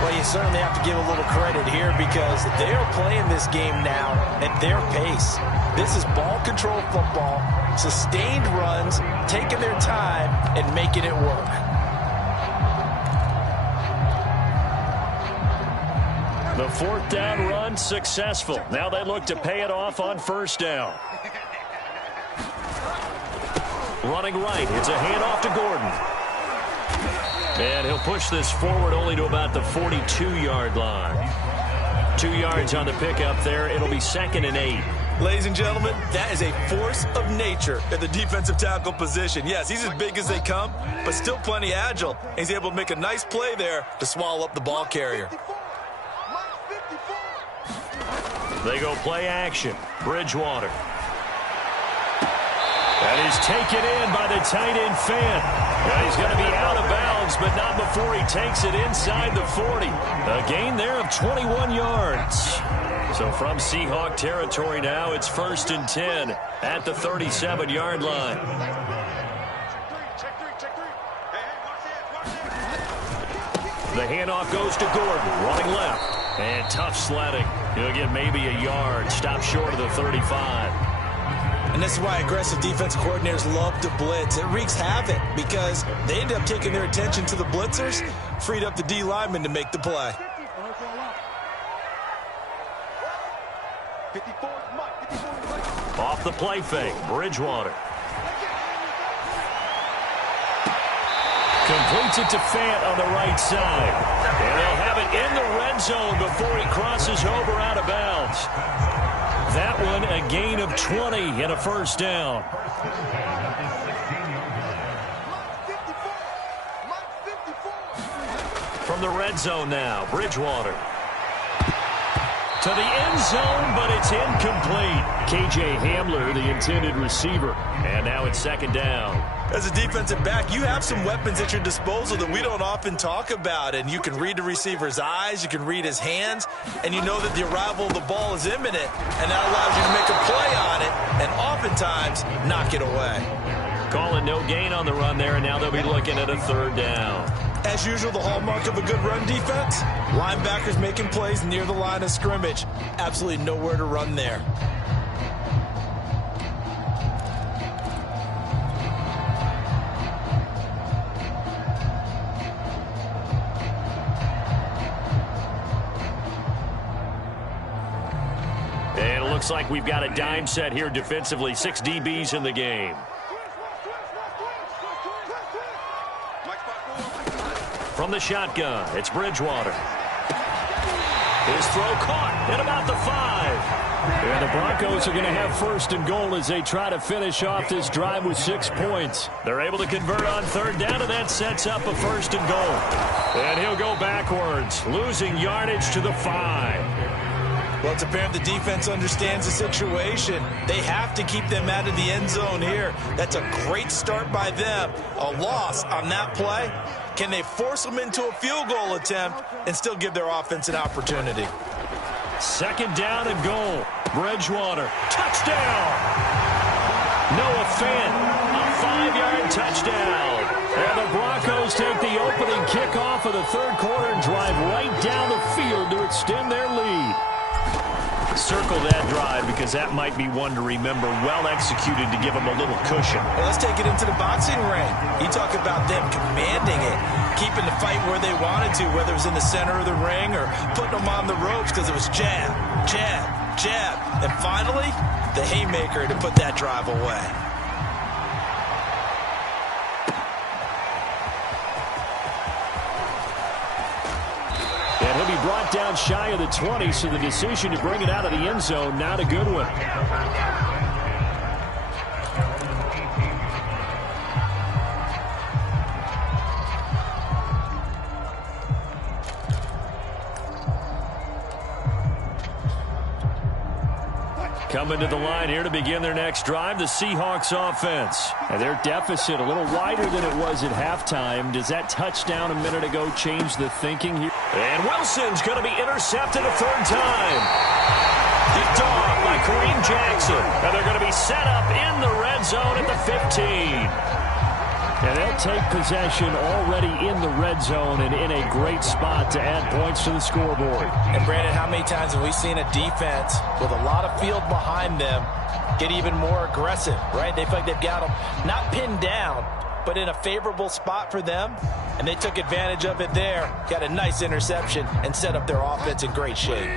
Well, you certainly have to give a little credit here because they are playing this game now at their pace. This is ball control football, sustained runs, taking their time, and making it work. The 4th down run successful. Now they look to pay it off on first down. Running right. It's a handoff to Gordon. And he'll push this forward only to about the 42-yard line. 2 yards on the pickup there. It'll be 2nd and 8. Ladies and gentlemen, that is a force of nature at the defensive tackle position. Yes, he's as big as they come, but still plenty agile. He's able to make a nice play there to swallow up the ball carrier. They go play action. Bridgewater. That is taken in by the tight end Fant. And he's going to be out of bounds, but not before he takes it inside the 40. A gain there of 21 yards. So from Seahawk territory now, it's 1st and 10 at the 37-yard line. The handoff goes to Gordon, running left. And tough sledding. He'll get maybe a yard. Stop short of the 35. And this is why aggressive defense coordinators love to blitz. It wreaks havoc because they end up taking their attention to the blitzers, freed up the D lineman to make the play. Off the play fake, Bridgewater. Completes it to Fant on the right side. And they'll have it in the red zone before he crosses over out of bounds. That one a gain of 20 and a first down. From the red zone now, Bridgewater. To the end zone, but it's incomplete. KJ Hamler, the intended receiver. And now it's 2nd down. As a defensive back, you have some weapons at your disposal that we don't often talk about. And you can read the receiver's eyes, you can read his hands, and you know that the arrival of the ball is imminent. And that allows you to make a play on it sometimes knock it away. Calling no gain on the run there, and now they'll be looking at a third down. As usual, the hallmark of a good run defense, linebackers making plays near the line of scrimmage. Absolutely nowhere to run there. And it looks like we've got a dime set here defensively. 6 DBs in the game. From the shotgun, it's Bridgewater. His throw caught at about the 5. And the Broncos are going to have first and goal as they try to finish off this drive with 6 points. They're able to convert on third down, and that sets up a first and goal. And he'll go backwards, losing yardage to the 5. Well, it's apparent the defense understands the situation. They have to keep them out of the end zone here. That's a great start by them. A loss on that play. Can they force them into a field goal attempt and still give their offense an opportunity? Second down and goal. Bridgewater. Touchdown! Noah Fant. A 5-yard touchdown. And the Broncos take the opening kickoff of the third quarter and drive right down the field to extend their lead. Circle that drive because that might be one to remember. Well executed to give them a little cushion. Well, let's take it into the boxing ring. You talk about them commanding it, keeping the fight where they wanted to, whether it was in the center of the ring or putting them on the ropes because it was jab, jab, jab. And finally, the haymaker to put that drive away. And he'll be brought down shy of the 20, so the decision to bring it out of the end zone, not a good one. Coming to the line here to begin their next drive, the Seahawks offense. And their deficit a little wider than it was at halftime. Does that touchdown a minute ago change the thinking here? And Wilson's going to be intercepted a third time. Picked off by Kareem Jackson. And they're going to be set up in the red zone at the 15. And they'll take possession already in the red zone and in a great spot to add points to the scoreboard. And Brandon, how many times have we seen a defense with a lot of field behind them get even more aggressive, right? They feel like they've got them not pinned down, but in a favorable spot for them. And they took advantage of it there, got a nice interception, and set up their offense in great shape.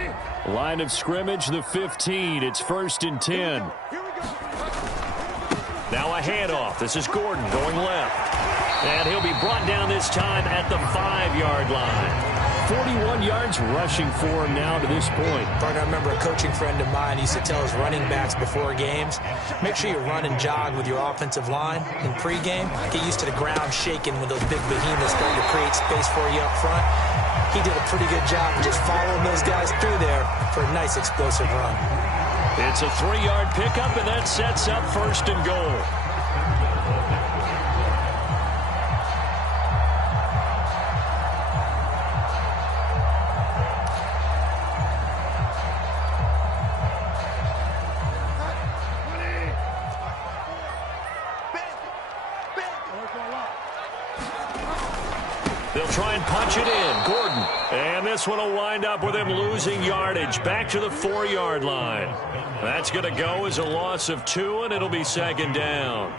Line of scrimmage, the 15. It's 1st and 10. Now a handoff. This is Gordon going left. And he'll be brought down this time at the 5-yard line. 41 yards rushing for him now to this point. I remember a coaching friend of mine used to tell his running backs before games, make sure you run and jog with your offensive line in pregame. Get used to the ground shaking when those big behemoths start to create space for you up front. He did a pretty good job of just following those guys through there for a nice explosive run. It's a 3-yard pickup, and that sets up 1st and goal. They'll try and punch it in. Gordon. And this one will wind up with him losing yardage back to the 4-yard line. That's going to go as a loss of 2, and it'll be 2nd down.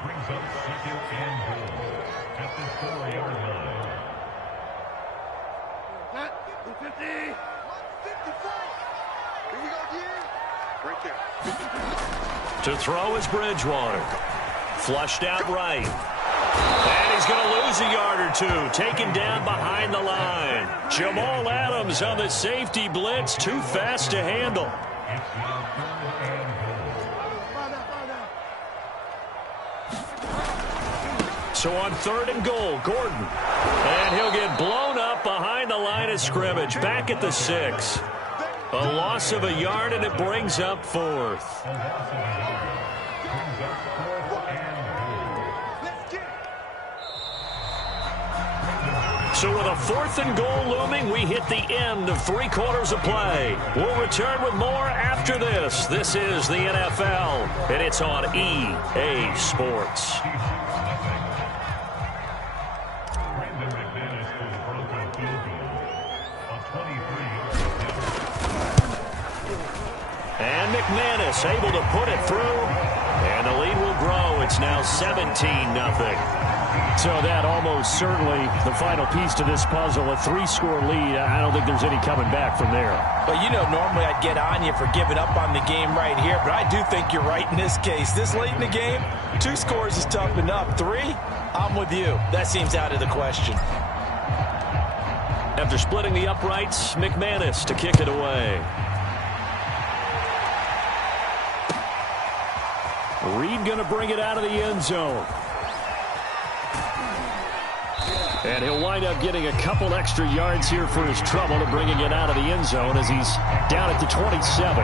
To throw is Bridgewater. Flushed out right. And he's going to lose a yard or 2. Taken down behind the line. Jamal Adams on the safety blitz. Too fast to handle. So on 3rd and goal, Gordon. And he'll get blown up behind the line of scrimmage. Back at the 6. A loss of a yard, and it brings up 4th. So with a 4th and goal looming, we hit the end of 3 quarters of play. We'll return with more after this. This is the NFL, and it's on EA Sports. And McManus able to put it through, and the lead will grow. It's now 17-0. So that almost certainly the final piece to this puzzle, a 3-score lead. I don't think there's any coming back from there. Well, you know, normally I'd get on you for giving up on the game right here, but I do think you're right in this case. This late in the game, 2 scores is tough enough. 3, I'm with you. That seems out of the question. After splitting the uprights, McManus to kick it away. Reed going to bring it out of the end zone. And he'll wind up getting a couple extra yards here for his trouble to bringing it out of the end zone as he's down at the 27.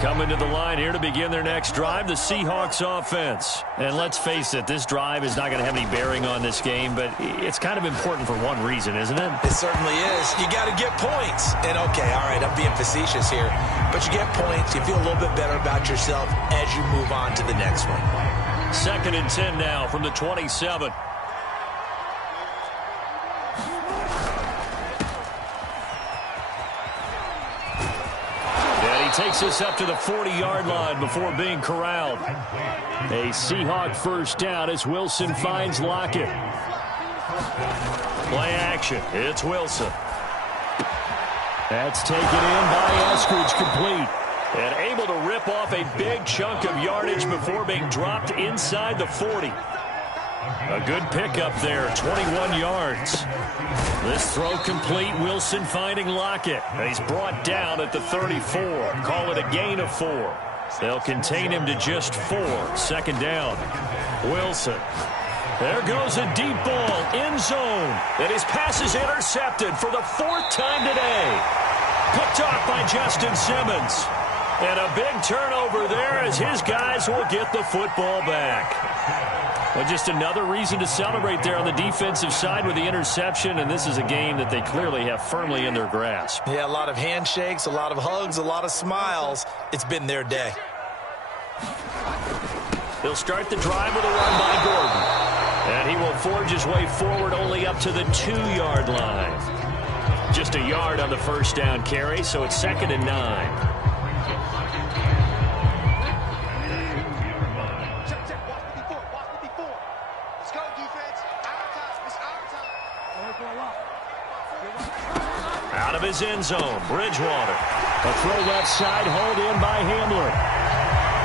Coming to the line here to begin their next drive, the Seahawks offense. And let's face it, this drive is not going to have any bearing on this game, but it's kind of important for one reason, isn't it? It certainly is. You got to get points. And, okay, all right, I'm being facetious here. But you get points, you feel a little bit better about yourself as you move on to the next one. 2nd and 10 now from the 27. Takes us up to the 40-yard line before being corralled. A Seahawk first down as Wilson finds Lockett. Play action. It's Wilson. That's taken in by Eskridge, complete. And able to rip off a big chunk of yardage before being dropped inside the 40. A good pickup there, 21 yards. This throw complete, Wilson finding Lockett. He's brought down at the 34. Call it a gain of 4. They'll contain him to just 4. 2nd down. Wilson. There goes a deep ball, end zone. And his pass is intercepted for the 4th time today. Picked off by Justin Simmons. And a big turnover there as his guys will get the football back. Well, just another reason to celebrate there on the defensive side with the interception, and this is a game that they clearly have firmly in their grasp. Yeah, a lot of handshakes, a lot of hugs, a lot of smiles. It's been their day. They'll start the drive with a run by Gordon. And he will forge his way forward only up to the 2-yard line. Just a yard on the first down carry, so it's 2nd and 9. Out of his end zone, Bridgewater. A throw left side, hauled in by Hamler.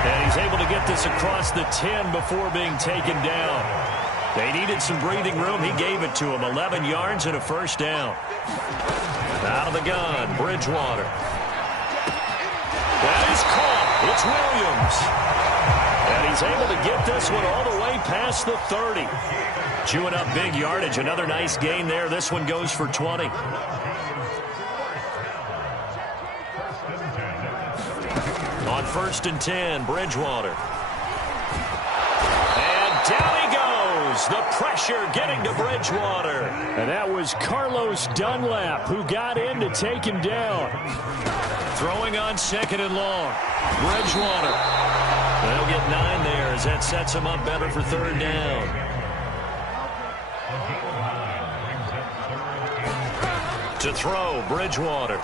And he's able to get this across the 10 before being taken down. They needed some breathing room. He gave it to him. 11 yards and a first down. Out of the gun, Bridgewater. That is caught. It's Williams. And he's able to get this one all the way past the 30. Chewing up big yardage. Another nice gain there. This one goes for 20. On 1st and 10, Bridgewater. And down he goes. The pressure getting to Bridgewater. And that was Carlos Dunlap who got in to take him down. Throwing on 2nd and long. Bridgewater. They'll get 9 there as that sets him up better for 3rd down. To throw, Bridgewater.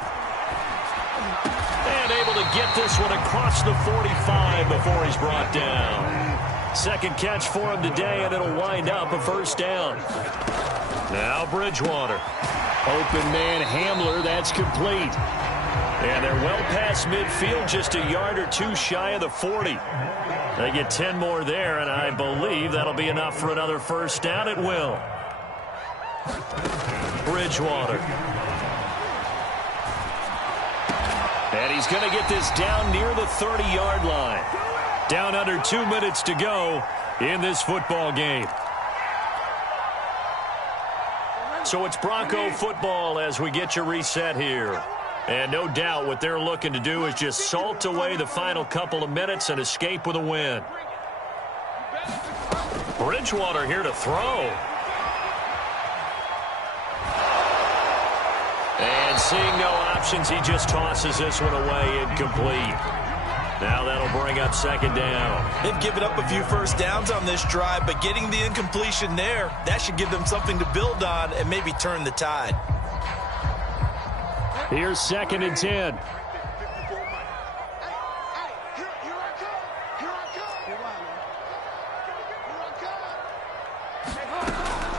And able to get this one across the 45 before he's brought down. 2nd catch for him today, and it'll wind up a first down. Now Bridgewater. Open man Hamler, that's complete. And they're well past midfield, just a yard or 2 shy of the 40. They get 10 more there, and I believe that'll be enough for another first down. It will. Bridgewater. And he's going to get this down near the 30-yard line. Down under 2 minutes to go in this football game. So it's Bronco football as we get you reset here. And no doubt what they're looking to do is just salt away the final couple of minutes and escape with a win. Bridgewater here to throw. And seeing no options, he just tosses this one away, incomplete. Now that'll bring up second down. They've given up a few first downs on this drive, but getting the incompletion there, that should give them something to build on and maybe turn the tide. Here's 2nd and 10.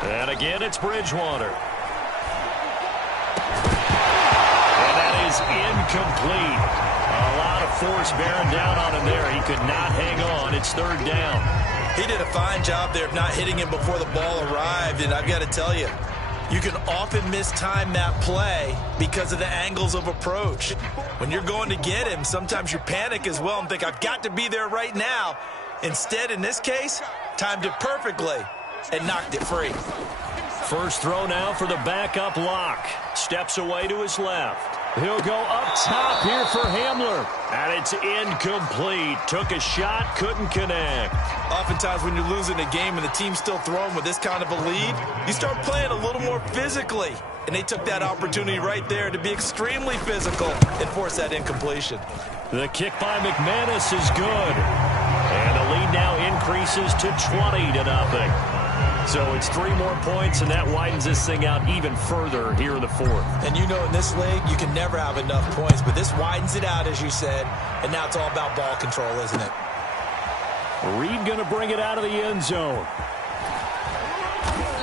And again, it's Bridgewater. And that is incomplete. A lot of force bearing down on him there. He could not hang on. It's 3rd down. He did a fine job there of not hitting him before the ball arrived, and I've got to tell you, you can often mistime that play because of the angles of approach. When you're going to get him, sometimes you panic as well and think, I've got to be there right now. Instead, in this case, timed it perfectly and knocked it free. First throw now for the backup lock. Steps away to his left. He'll go up top here for Hamler. And it's incomplete. Took a shot, couldn't connect. Oftentimes when you're losing a game and the team's still throwing with this kind of a lead, you start playing a little more physically. And they took that opportunity right there to be extremely physical and force that incompletion. The kick by McManus is good. And the lead now increases to 20-0. So it's 3 more points, and that widens this thing out even further here in the 4th. And you know in this league, you can never have enough points, but this widens it out, as you said, and now it's all about ball control, isn't it? Reed going to bring it out of the end zone.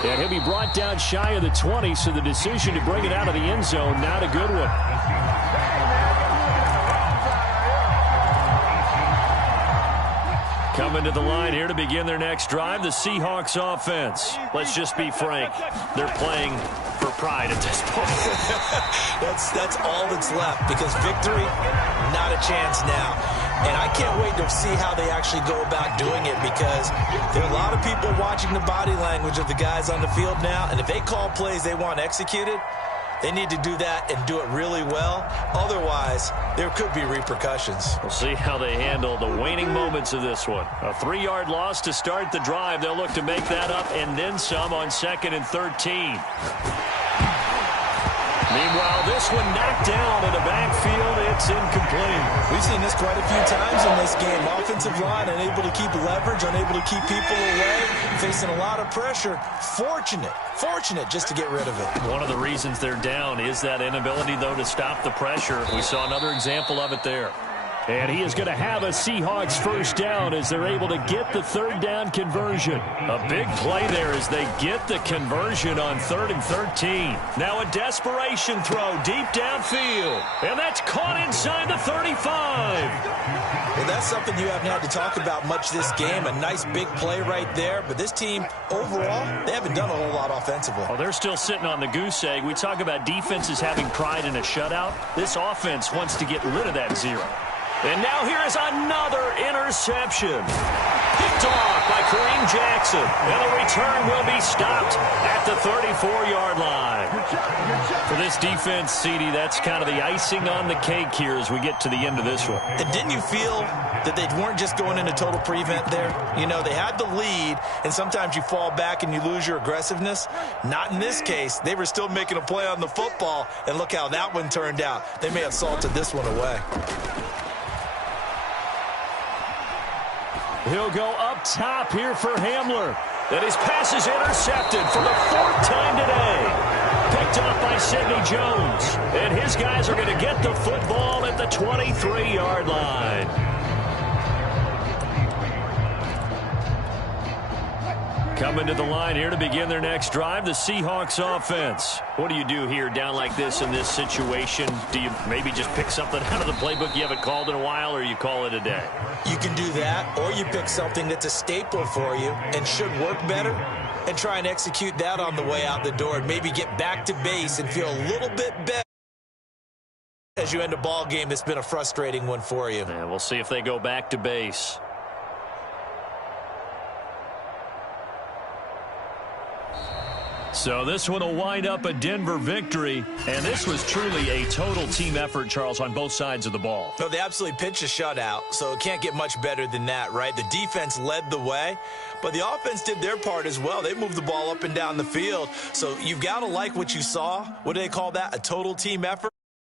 And he'll be brought down shy of the 20, so the decision to bring it out of the end zone, not a good one. Coming to the line here to begin their next drive, the Seahawks offense. Let's just be frank. They're playing for pride at this point. That's all that's left, because victory, not a chance now. And I can't wait to see how they actually go about doing it, because there are a lot of people watching the body language of the guys on the field now, and if they call plays they want executed, they need to do that and do it really well. Otherwise, there could be repercussions. We'll see how they handle the waning moments of this one. A 3-yard loss to start the drive. They'll look to make that up and then some on 2nd and 13. Meanwhile, this one knocked down in the backfield. It's incomplete. We've seen this quite a few times in this game. Offensive line unable to keep leverage, unable to keep people away, facing a lot of pressure. Fortunate just to get rid of it. One of the reasons they're down is that inability, though, to stop the pressure. We saw another example of it there. And he is going to have a Seahawks first down as they're able to get the 3rd down conversion. A big play there as they get the conversion on 3rd and 13. Now a desperation throw deep downfield. And that's caught inside the 35. Well, that's something you haven't had to talk about much this game. A nice big play right there. But this team, overall, they haven't done a whole lot offensively. Well, they're still sitting on the goose egg. We talk about defenses having pride in a shutout. This offense wants to get rid of that 0. And now here is another interception. Picked off by Kareem Jackson. And the return will be stopped at the 34-yard line. For this defense, CD, that's kind of the icing on the cake here as we get to the end of this one. And didn't you feel that they weren't just going into total prevent there? You know, they had the lead, and sometimes you fall back and you lose your aggressiveness. Not in this case. They were still making a play on the football, and look how that one turned out. They may have salted this one away. He'll go up top here for Hamler. And his pass is intercepted for the 4th time today. Picked up by Sidney Jones. And his guys are going to get the football at the 23-yard line. Coming to the line here to begin their next drive, the Seahawks offense. What do you do here down like this in this situation? Do you maybe just pick something out of the playbook you haven't called in a while, or you call it a day? You can do that, or you pick something that's a staple for you and should work better and try and execute that on the way out the door and maybe get back to base and feel a little bit better as you end a ball game that's been a frustrating one for you. Yeah, we'll see if they go back to base. So this one will wind up a Denver victory, and this was truly a total team effort, Charles, on both sides of the ball. No, they absolutely pitched a shutout, so it can't get much better than that, right? The defense led the way, but the offense did their part as well. They moved the ball up and down the field, so you've got to like what you saw. What do they call that? A total team effort?